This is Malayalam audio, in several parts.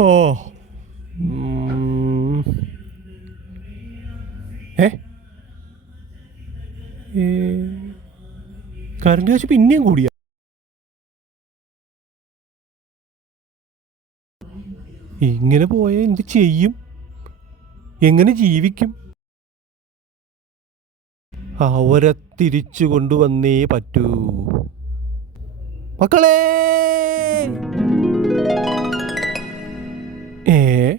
ഓ. ഏ, കറണ്ട് കാശ് പിന്നെയും കൂടിയ? ഇങ്ങനെ പോയാൽ എന്ത് ചെയ്യും? എങ്ങനെ ജീവിക്കും? അവരെ തിരിച്ചു കൊണ്ടുവന്നേ പറ്റൂ. മക്കളെ! ഏ?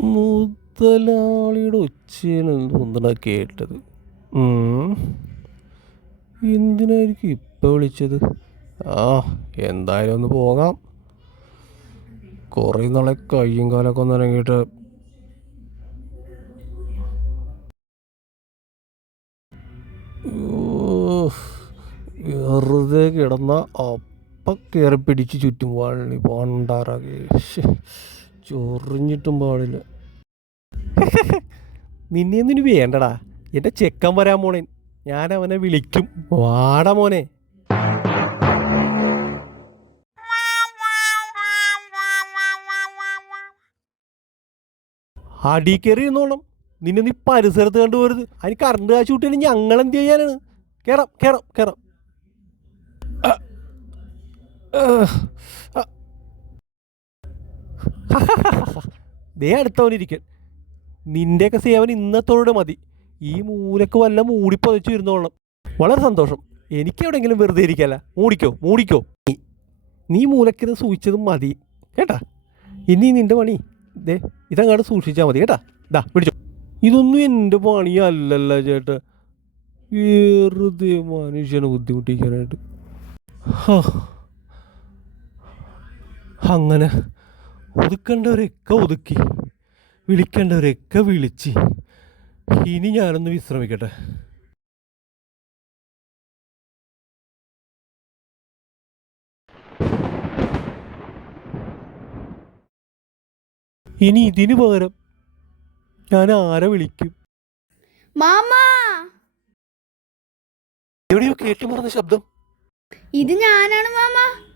മുതലാളിയുടെ ഒച്ചയാണ് തോന്നണ കേട്ടത്. എന്തിനായിരിക്കും ഇപ്പം വിളിച്ചത്? ആ എന്തായാലും ഒന്ന് പോകാം. കുറേ നാളെ കയ്യും കാലൊക്കെ ഒന്ന് ഇറങ്ങിയിട്ട് വെറുതെ കിടന്ന അപ്പം കയറി പിടിച്ച് ചുറ്റും വള്ളി പോണ്ടാറാകെ ചൊറിഞ്ഞിട്ടും പാടില്ല. നിന്നെയൊന്നും ഇനി വേണ്ടടാ. എന്റെ ചെക്കൻ വരാൻ മോനെ ഞാൻ അവനെ വിളിക്കും. വാട മോനെ. അടി കയറി ഇരുന്നോളം നിന്നെ നീ പരിസരത്ത് കണ്ടുപോരുത്. അതിന് കറണ്ട് കാശ് കൂട്ടിയാണ് ഞങ്ങൾ എന്ത് ചെയ്യാനാണ്? ആ. ആ. ആ. ദേ അടുത്തവനിരിക്കൻ. നിന്റെയൊക്കെ സേവനം ഇന്നത്തോടെ മതി. ഈ മൂലക്ക് വല്ല മൂടിപ്പതച്ചു ഇരുന്നോളണം. വളരെ സന്തോഷം. എനിക്ക് എവിടെയെങ്കിലും വെറുതെ ഇരിക്കല്ല. മൂടിക്കോ മൂടിക്കോ. നീ- നീ മൂലക്കിത് സൂക്ഷിച്ചതും മതി. കേട്ടാ? ഇനി നിന്റെ പണി. ദേ ഇതങ്ങാട് സൂക്ഷിച്ചാൽ മതി. കേട്ടാ? ഇതാ പിടിച്ചോ. ഇതൊന്നും എന്റെ പണിയല്ലല്ല ചേട്ടാ. വെറുതെ മനുഷ്യനെ ബുദ്ധിമുട്ടിക്കാനായിട്ട്. ഹാ. അങ്ങനെ ഒതുക്കേണ്ടവരൊക്കെ ഒതുക്കി വിളിക്കേണ്ടവരൊക്കെ വിളിച്ച്. ഇനി ഞാനൊന്ന് വിശ്രമിക്കട്ടെ. ഇനി ഇതിന് പകരം ഞാൻ ആരെ വിളിക്കും? മാമാ! എവിടെയോ കേട്ടു മറന്ന ശബ്ദം. ഇത് ഞാനാണ് മാമ.